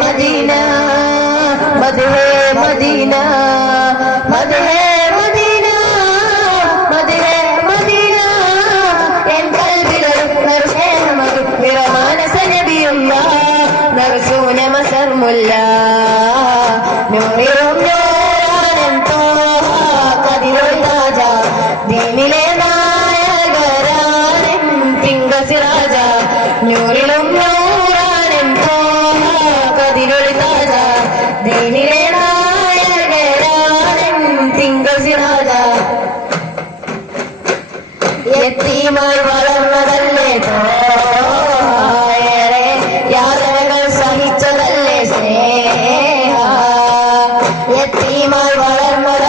Medina മദ്ഹേ മദീന മദ്ഹേ മദീന മദ്ഹേ മദീന എൻ ഖൽബിലൊരു സ്നേഹമത് വിരമാനസ നബിയുള്ള നർസൂന മസർമുല്ല നൂറിലും നൂറാനം തോഹ കതിരൊൾ താജ ദീനിലെ നായകരാനൻ തിങ്കൾ സിറാജ നൂറിലും നൂറാനം തോഹ കതിരൊൾ താജ ദീനിലെ നായകരാനൻ തിങ്കൾ സിറാജ യത്തീമായി വളർന്നതല്ലേ തോഹേറെ യാതനകൾ സഹിച്ചതല്ലേ സ്നേഹ യത്തീമായി വളർന്നത